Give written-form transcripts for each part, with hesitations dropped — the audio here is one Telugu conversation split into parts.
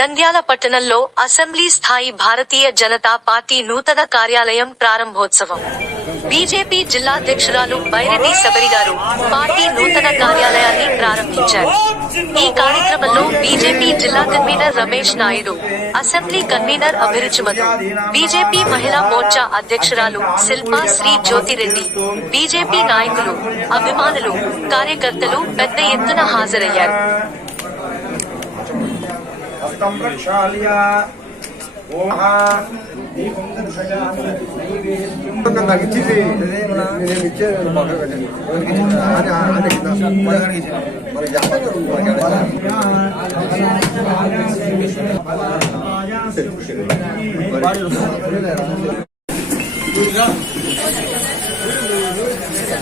నంద్యాల పట్టణంలో అసెంబ్లీ స్థాయి భారతీయ జనతా పార్టీ నూతన కార్యాలయం ప్రారంభోత్సవం. బీజేపీ జిల్లాధ్యక్షురాలు బైరెడ్డి శబరి గారు పార్టీ నూతన కార్యాలయాన్ని ప్రారంభించారు. ఈ కార్యక్రమంలో బీజేపీ జిల్లా convener Ramesh Naidu, assembly convener అభిరుచి మధు, బీజేపీ మహిళా మోర్చా అధ్యక్షురాలు శిల్పా శ్రీ జ్యోతిరెడ్డి, బీజేపీ నాయకులు, అభిమానులు, కార్యకర్తలు పెద్ద ఎత్తున హాజరయ్యారు.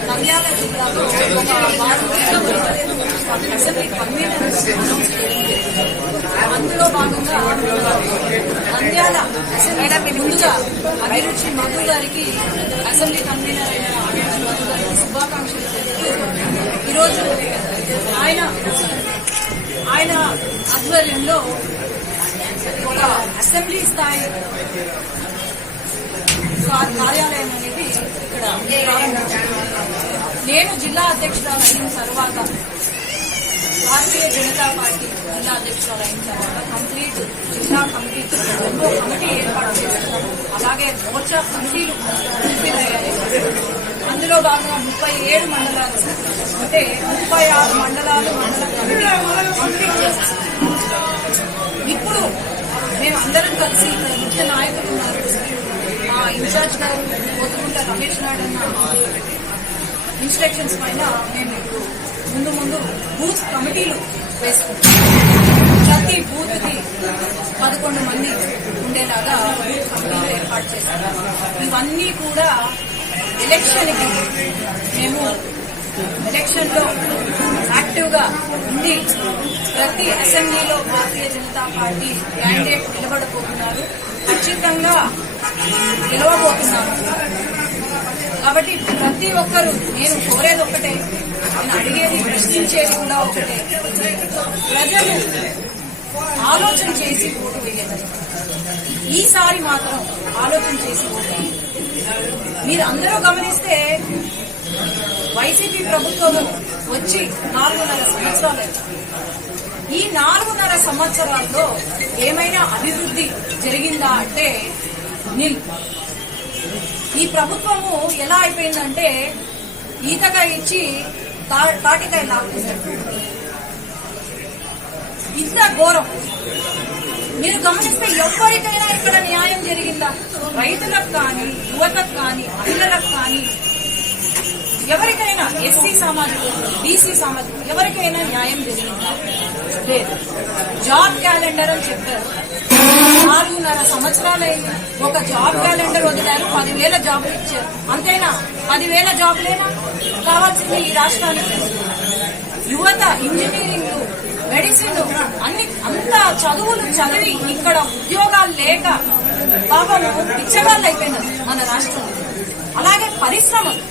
నంద్యాల జిల్లాలో అసెంబ్లీ కన్వీనర్ అందులో భాగంగా నంద్యాల అసెంబ్లీ ముందుగా అభిరుచి మధు గారికి అసెంబ్లీ కన్వీనర్ అయిన అభిరుచి మధు గారికి శుభాకాంక్షలు తెలుపుతూ ఈరోజు ఆయన ఆధ్వర్యంలో ఒక అసెంబ్లీ స్థాయి కార్యాలయం అనేది ఇక్కడ నేను జిల్లా అధ్యక్షురాలు అయిన తర్వాత భారతీయ జనతా పార్టీ జిల్లా అధ్యక్షురాలు అయిన తర్వాత కంప్లీట్ జిల్లా కమిటీ ఏర్పాటు చేస్తున్నాము. అలాగే మోర్చా కమిటీలు పూర్తియ్యాయి. అందులో భాగంగా 37 మండలాలు అంటే 36 మండలాలు మండల కమిటీ ఇప్పుడు మేము అందరం కలిసి ఇక్కడ ముఖ్య నాయకులు ఉన్నారు. మా ఇన్ఛార్జ్ గారు పోతుకుంట రమేష్ నాయుడు అన్న ఇన్స్ట్రక్షన్స్ పైన మేము ఇప్పుడు ముందు బూత్ కమిటీలు వేసుకుంటాం. ప్రతి బూత్ కి 11 మంది ఉండేలాగా బూత్ కమిటీలు ఏర్పాటు చేస్తాం. ఇవన్నీ కూడా ఎలక్షన్ కి మేము ఎలక్షన్ లో యాక్టివ్ గా ఉండి ప్రతి అసెంబ్లీలో భారతీయ జనతా పార్టీ క్యాండిడేట్ నిలబడబోతున్నారు, ఖచ్చితంగా గెలవబోతున్నారు. కాబట్టి ప్రతి ఒక్కరూ నేను కోరేది ఒకటే, నేను అడిగేది ప్రశ్నించేది కూడా ఒకటే, ప్రజలు ఆలోచన చేసి ఓటు వేయాలి. ఈసారి మాత్రం ఆలోచన చేసి ఓటు వేయాలి. మీరు అందరూ గమనిస్తే వైసీపీ ప్రభుత్వం వచ్చి 4.5 సంవత్సరాలు. ఈ 4.5 సంవత్సరాల్లో ఏమైనా అభివృద్ధి జరిగిందా అంటే నిల్. ఈ ప్రభుత్వము ఎలా అయిపోయిందంటే ఈతగా ఇచ్చి తాటికాయ లాక్కున్నారు. ఇంత ఘోరం. మీరు గమనిస్తే ఎవరికైనా ఇక్కడ న్యాయం జరిగిందా? రైతులకు కానీ, యువతకు కానీ, మహిళలకు కానీ, ఎవరికైనా, ఎస్సీ సామాజిక, బీసీ సామాజిక ఎవరికైనా న్యాయం జరిగిందా? లేదు. జాబ్ క్యాలెండర్ అని చెప్పారు. 4.5 సంవత్సరాలైంది. ఒక జాబ్ క్యాలెండర్ వదిలారు, 10,000 జాబులు ఇచ్చారు. అంతేనా? 10,000 జాబులేనా కావాల్సింది ఈ రాష్ట్రానికి? యువత ఇంజనీరింగ్, మెడిసిన్ అంత చదువులు చదివి ఇక్కడ ఉద్యోగాలు లేక పాపము పిచ్చగాళ్ళు అయిపోయినారు మన రాష్ట్రంలో. అలాగే పరిశ్రమలు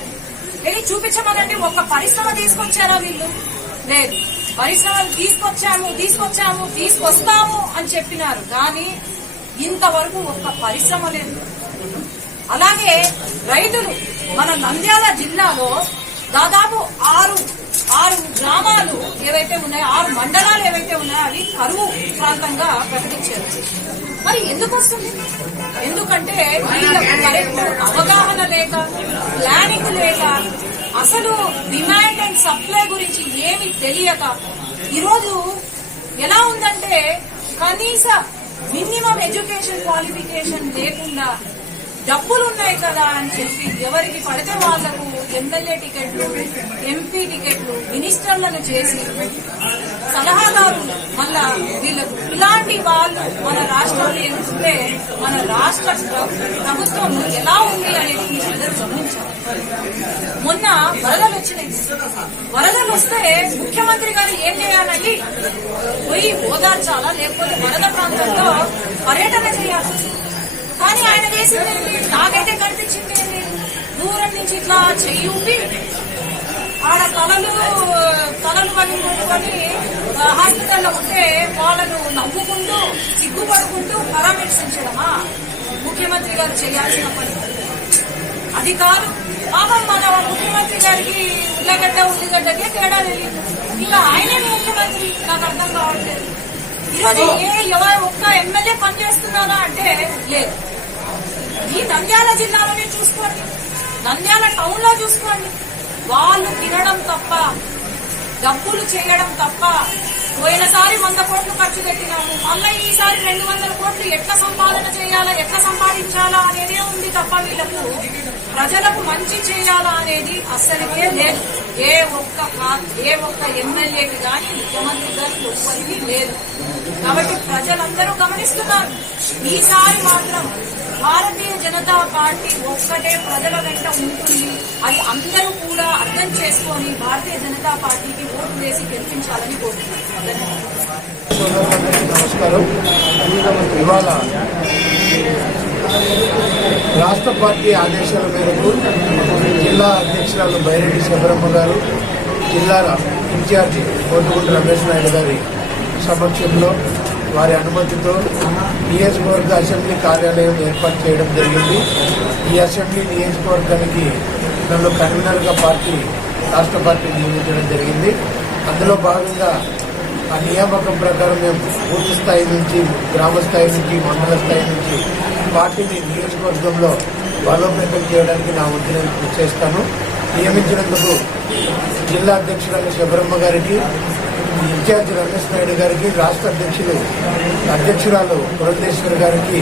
వెళ్ళి చూపించమనండి. ఒక పరిశ్రమ తీసుకొచ్చారా వీళ్ళు? లేదు. పరిశ్రమలు తీసుకొస్తాము అని చెప్పినారు, కానీ ఇంతవరకు ఒక్క పరిశ్రమ లేదు. అలాగే రైతులు మన నంద్యాల జిల్లాలో దాదాపు 6 గ్రామాలు ఏవైతే ఉన్నాయో, 6 మండలాలు ఏవైతే ఉన్నాయో అవి కరువు ప్రాంతంగా ప్రకటించారు. మరి ఎందుకు వస్తుంది? ఎందుకంటే వీళ్ళకు కరెక్ట్ అవగాహన లేక, ప్లానింగ్ లేక, అసలు డిమాండ్ అండ్ సప్లై గురించి ఏమి తెలియక, ఈరోజు ఎలా ఉందంటే కనీస మినిమం ఎడ్యుకేషన్ క్వాలిఫికేషన్ లేకుండా డబ్బులున్నాయి కదా అని చెప్పి ఎవరికి పడితే వాళ్లకు ఎమ్మెల్యే టికెట్లు, ఎంపీ టికెట్లు, మినిస్టర్లను చేసి సలహాదారులు మళ్ళా వీళ్ళకు ఇలాంటి వాళ్ళు మన రాష్ట్రంలో ఎదుగుతుంటే మన రాష్ట్ర ప్రభుత్వం ఎలా ఉంది అనేది మీరందరూ గమనించారు. మొన్న వరదలు వచ్చినాయి. వరదలు వస్తే ముఖ్యమంత్రి గారు ఏం చేయాలండి? పోయి ఓదార్చాలా, లేకపోతే వరద ప్రాంతంలో పర్యటన చేయాలి. కానీ ఆయన చేసింది నాకైతే కనిపించింది దూరం నుంచి ఇట్లా చెయ్యి ఆడ తలలు పట్టుకొని హాస్పిటల్లో ఉంటే వాళ్ళను నవ్వుకుంటూ సిగ్గుపడుకుంటూ పరామర్శించడమా ముఖ్యమంత్రి గారు చేయాల్సిన పని? అది కాదు. పాపం మన ముఖ్యమంత్రి గారికి ఉల్లిగడ్డకి తేడా తెలియదు. ఇలా ఆయనే ముఖ్యమంత్రి, నాకు అర్థం కావట్లేదు. ఈరోజు ఎవరు ఒక్క ఎమ్మెల్యే పనిచేస్తున్నారా అంటే లేదు. ఈ నంద్యాల జిల్లాలోనే చూసుకోండి, నంద్యాల టౌన్ లో చూసుకోండి, వాళ్ళు తినడం తప్ప, డబ్బులు చేయడం తప్ప. పోయినసారి 100 కోట్లు ఖర్చు పెట్టినాము, మళ్ళీ ఈసారి 200 కోట్లు ఎట్లా సంపాదన చేయాలా, ఎట్లా సంపాదించాలా అనేదే ఉంది తప్ప వీళ్ళకు ప్రజలకు మంచి చేయాలా అనేది అస్సలకే లేదు. ఏ ఒక్క ఎమ్మెల్యేకి కానీ ముఖ్యమంత్రి గారికి ఒక్కరికి లేదు. కాబట్టి ప్రజలందరూ గమనిస్తున్నారు. ఈసారి మాత్రం భారతీయ జనతా పార్టీ ఒక్కటే ప్రజల వెంట ఉంటుంది. అది అందరూ కూడా అర్థం చేసుకొని భారతీయ జనతా పార్టీకి ఓటు వేసి గెలిపించాలని కోరుతున్నారు. నమస్కారం. ఇవాళ రాష్ట్ర పార్టీ ఆదేశాల మేరకు జిల్లా అధ్యక్షురాలు బైరెడ్డి శబరమ్మ గారు, జిల్లా ఇన్ఛార్జి కోటుగుంట రమేష్ నాయుడు గారి సమక్షంలో వారి అనుమతితో నియోజకవర్గ అసెంబ్లీ కార్యాలయం ఏర్పాటు చేయడం జరిగింది. ఈ అసెంబ్లీ నియోజకవర్గానికి నన్ను కన్వీనర్గా రాష్ట్ర పార్టీ నియమించడం జరిగింది. అందులో భాగంగా ఆ నియామకం ప్రకారం మేము బూత్ స్థాయి నుంచి, గ్రామ స్థాయి నుంచి, మండల స్థాయి నుంచి పార్టీని నియోజకవర్గంలో బలోపేతం చేయడానికి నా వంతు నేను కృషి చేస్తాను. నియమించినందుకు జిల్లా అధ్యక్షురాలు శబరమ్మ గారికి, ఇన్ఛార్జి రమేష్ నాయుడు గారికి, రాష్ట్ర అధ్యక్షురాలు పురంధేశ్వరి గారికి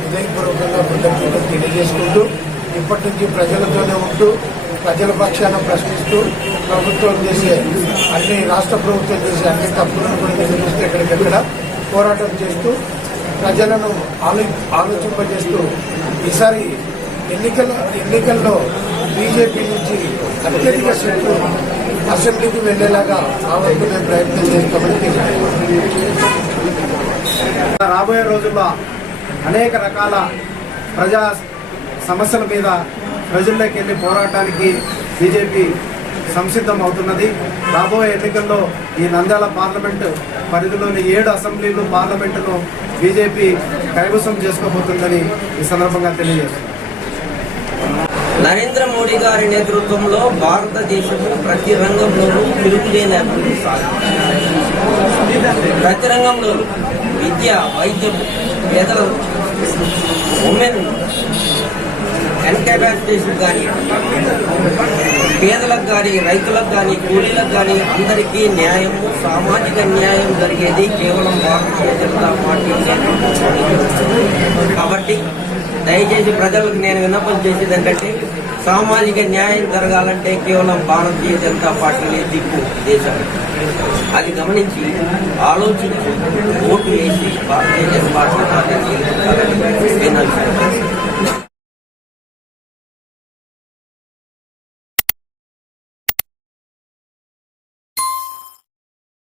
హృదయపూర్వకంగా కృతజ్ఞతలు తెలియజేసుకుంటూ, ఇప్పటి నుంచి ప్రజలతోనే ఉంటూ ప్రజల పక్షాన ప్రశ్నిస్తూ రాష్ట్ర ప్రభుత్వం చేసే అన్ని తప్పులను కూడా నిరూపిస్తూ ఎక్కడికెక్కడ పోరాటం చేస్తూ ప్రజలను ఆలోచింపజేస్తూ ఈసారి ఎన్నికల్లో బీజేపీ నుంచి అత్యధిక సీట్లు అసెంబ్లీకి వెళ్లేలాగా ఆ వైపు మేము ప్రయత్నం చేస్తామని తెలియజేస్తాం. రాబోయే రోజుల్లో అనేక రకాల ప్రజా సమస్యల మీద ప్రజల్లోకి వెళ్లి పోరాటానికి బీజేపీ సంసిద్ధం అవుతున్నది. రాబోయే ఎన్నికల్లో ఈ నంద్యాల పార్లమెంటు పరిధిలోని 7 అసెంబ్లీలు, పార్లమెంటును బీజేపీ కైవసం చేసుకోబోతుందని ఈ సందర్భంగా తెలియజేస్తుంది. నరేంద్ర మోడీ గారి నేతృత్వంలో భారతదేశము ప్రతి రంగంలోనూ తిరుగులేని అభివృద్ధి సాధించింది. ప్రతి రంగంలోనూ విద్య, వైద్యం, పేదలు, ఉమెన్ ఎన్కాపాసిటేషన్ కానీ, పేదలకు కానీ, రైతులకు కానీ, కూలీలకు కానీ అందరికీ న్యాయము, సామాజిక న్యాయం జరిగేది కేవలం భారతీయ జనతా పార్టీ. కాబట్టి దయచేసి ప్రజలకు నేను విన్నపం చేసేది ఏంటంటే, సామాజిక న్యాయం జరగాలంటే కేవలం భారతీయ జనతా పార్టీనే దిక్కు దేశం. అది గమనించి ఆలోచించి ఓటు వేసి భారతీయ జనతా పార్టీ